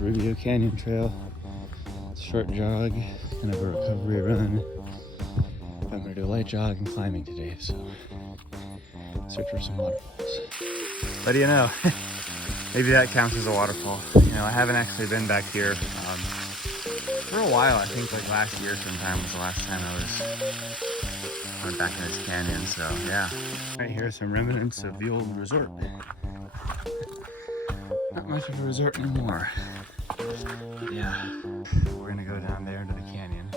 Rubio Canyon Trail. Short jog, kind of a recovery run. I'm gonna do a light jog and climbing today, so search for some waterfalls. But you know, maybe that counts as a waterfall. You know, I haven't actually been back here for a while. I think like last year sometime was the last time I went back in this canyon, so yeah. Right here are some remnants of the old resort. Not much of a resort anymore. But yeah, we're gonna go down there into the canyon.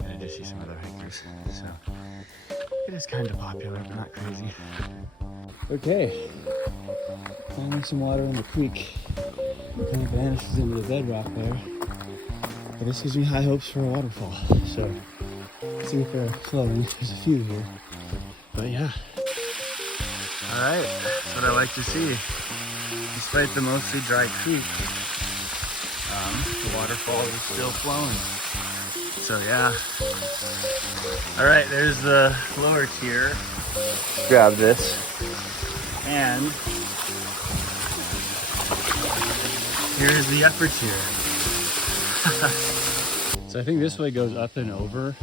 And I just see some other hikers, so it is kind of popular, but not crazy. Okay, finding some water in the creek. It kind of vanishes into the bedrock there. But this gives me high hopes for a waterfall. So let's see if they're flowing. There's a few here. But yeah. Alright, that's what I like to see. Despite the mostly dry creek, the waterfall is still flowing. So yeah. Alright, there's the lower tier. Let's grab this. And here's the upper tier. So I think this way goes up and over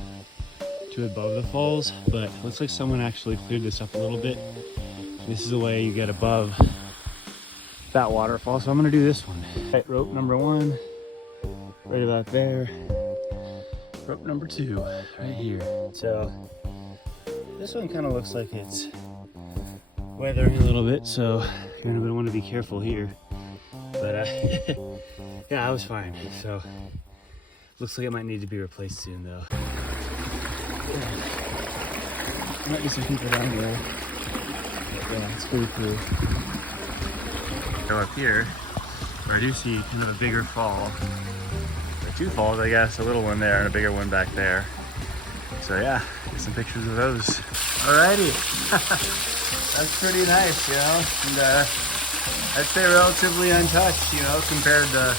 to above the falls, but it looks like someone actually cleared this up a little bit. This is the way you get above that waterfall, so I'm gonna do this one. Right, rope number 1, right about there. Rope number 2, right here. So this one kind of looks like it's weathering a little bit, so you're gonna want to be careful here. But yeah, I was fine. So looks like it might need to be replaced soon, though. Yeah. Might be some people down there. Yeah, it's pretty cool. Go up here, where I do see kind of a bigger fall. Or 2 falls, I guess. A little one there and a bigger one back there. So yeah, get some pictures of those. Alrighty. That's pretty nice, you know. And I'd say relatively untouched, you know, compared to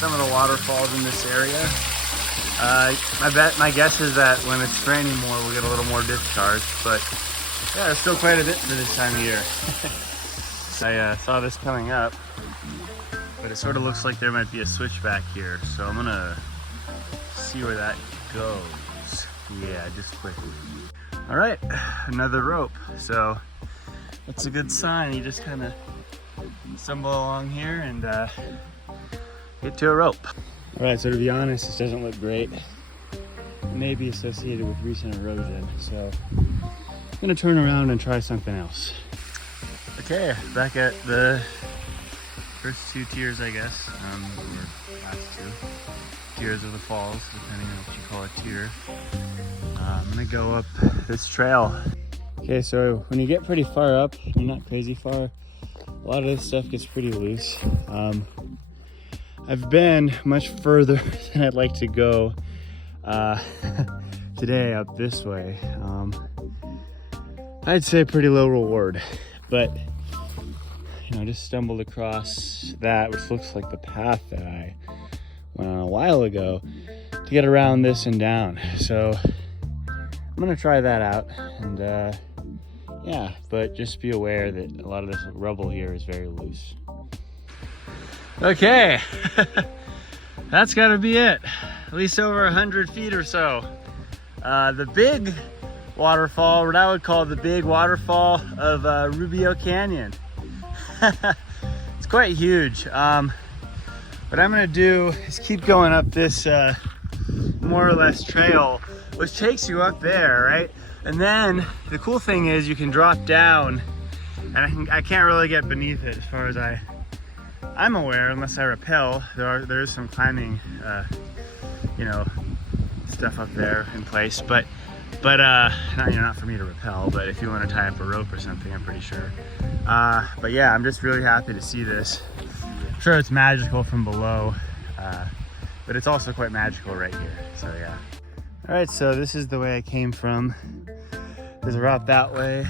some of the waterfalls in this area. My guess is that when it's raining more, we'll get a little more discharge, but yeah, there's still quite a bit for this time of year. I saw this coming up, but it sort of looks like there might be a switchback here, so I'm gonna see where that goes. Yeah, just quickly. All right, another rope. So that's a good sign. You just kind of stumble along here and get to a rope. All right, so to be honest, this doesn't look great. It may be associated with recent erosion, so I'm gonna turn around and try something else. Okay, back at the first 2 tiers, I guess, or last 2 tiers of the falls, depending on what you call a tier. I'm gonna go up this trail. Okay, so when you get pretty far up, you're not crazy far, a lot of this stuff gets pretty loose. I've been much further than I'd like to go today up this way. I'd say pretty low reward, but you know, I just stumbled across that, which looks like the path that I went on a while ago to get around this and down. So I'm gonna try that out, and yeah, but just be aware that a lot of this rubble here is very loose. Okay, that's gotta be it. At least over 100 feet or so. The big waterfall, what I would call the big waterfall of Rubio Canyon. It's quite huge. What I'm gonna do is keep going up this more or less trail, which takes you up there, right? And then the cool thing is you can drop down, and I can't really get beneath it as far as I'm aware, unless I rappel. There is some climbing, you know, stuff up there in place, but not for me to rappel, but if you want to tie up a rope or something, I'm pretty sure. But yeah, I'm just really happy to see this. I'm sure it's magical from below, but it's also quite magical right here, so yeah. All right, so this is the way I came from. There's a route that way,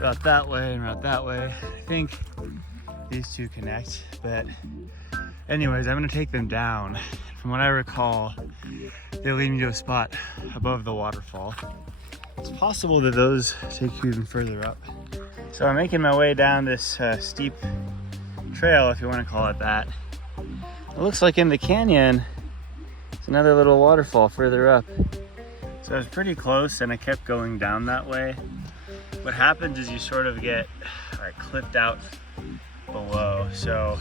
route that way, and route that way. I think these 2 connect, but anyways, I'm gonna take them down. From what I recall, they lead me to a spot above the waterfall. It's possible that those take you even further up. So I'm making my way down this steep trail, if you want to call it that. it looks like in the canyon, it's another little waterfall further up. So I was pretty close and I kept going down that way. What happens is you sort of get clipped out below. So,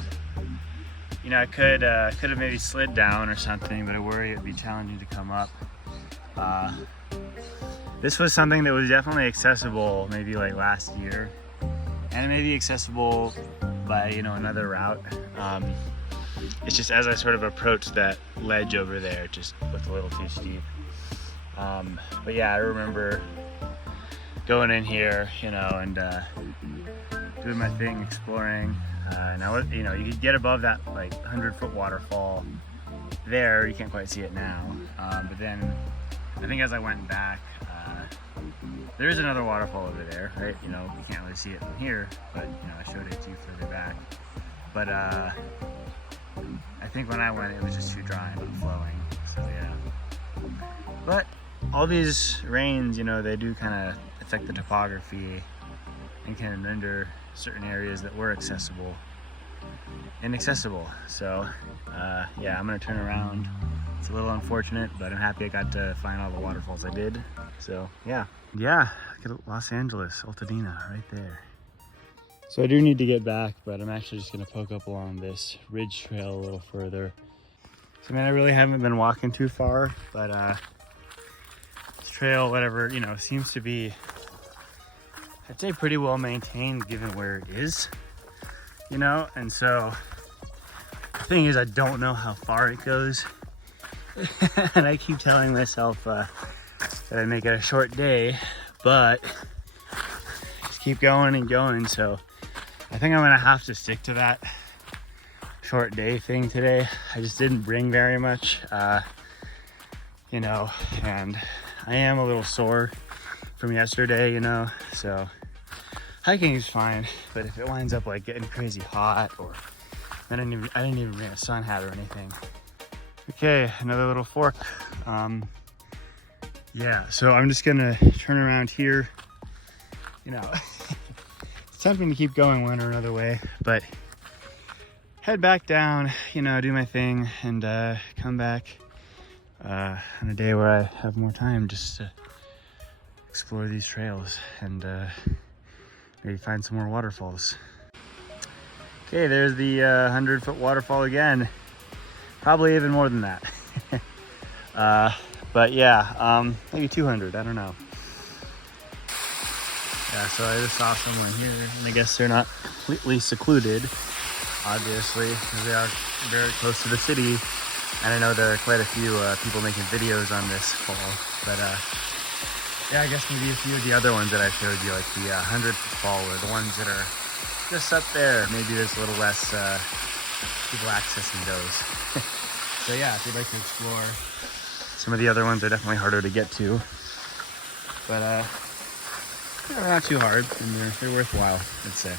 you know, I could have maybe slid down or something, but I worry it'd be challenging to come up. This was something that was definitely accessible maybe like last year, and it may be accessible by, you know, another route. It's just as I sort of approached that ledge over there, it just looked a little too steep. But yeah, I remember going in here, you know, and doing my thing, exploring. And I was, you know, you could get above that like 100-foot waterfall there. You can't quite see it now. But then I think as I went back, there is another waterfall over there, right? You know, you can't really see it from here, but you know, I showed it to you further back. But I think when I went, it was just too dry and flowing. So yeah. But all these rains, you know, they do kind of affect the topography and can render certain areas that were accessible inaccessible. So yeah, I'm gonna turn around. It's a little unfortunate, but I'm happy I got to find all the waterfalls I did. So yeah, look at Los Angeles, Altadena, right there. So I do need to get back, but I'm actually just gonna poke up along this ridge trail a little further. So man, I really haven't been walking too far, but this trail, whatever, you know, seems to be, I'd say, pretty well maintained given where it is, you know. And so the thing is, I don't know how far it goes. And I keep telling myself that I make it a short day, but just keep going and going. So I think I'm gonna have to stick to that short day thing today. I just didn't bring very much, you know, and I am a little sore from yesterday, you know, so hiking is fine. But if it winds up like getting crazy hot, or I didn't even bring a sun hat or anything. Okay, another little fork. Yeah, so I'm just gonna turn around here. You know, it's tempting to keep going one or another way, but head back down, you know, do my thing, and come back on a day where I have more time just to explore these trails and maybe find some more waterfalls. Okay, there's the 100-foot waterfall again. Probably even more than that. But yeah, maybe 200, I don't know. Yeah, so I just saw someone here, and I guess they're not completely secluded, obviously, because they are very close to the city. And I know there are quite a few people making videos on this fall. But yeah, I guess maybe a few of the other ones that I showed you, like the 100-foot fall, or the ones that are just up there, maybe there's a little less people accessing those. So yeah, if you'd like to explore, some of the other ones are definitely harder to get to, but they're not too hard, and they're worthwhile, I'd say.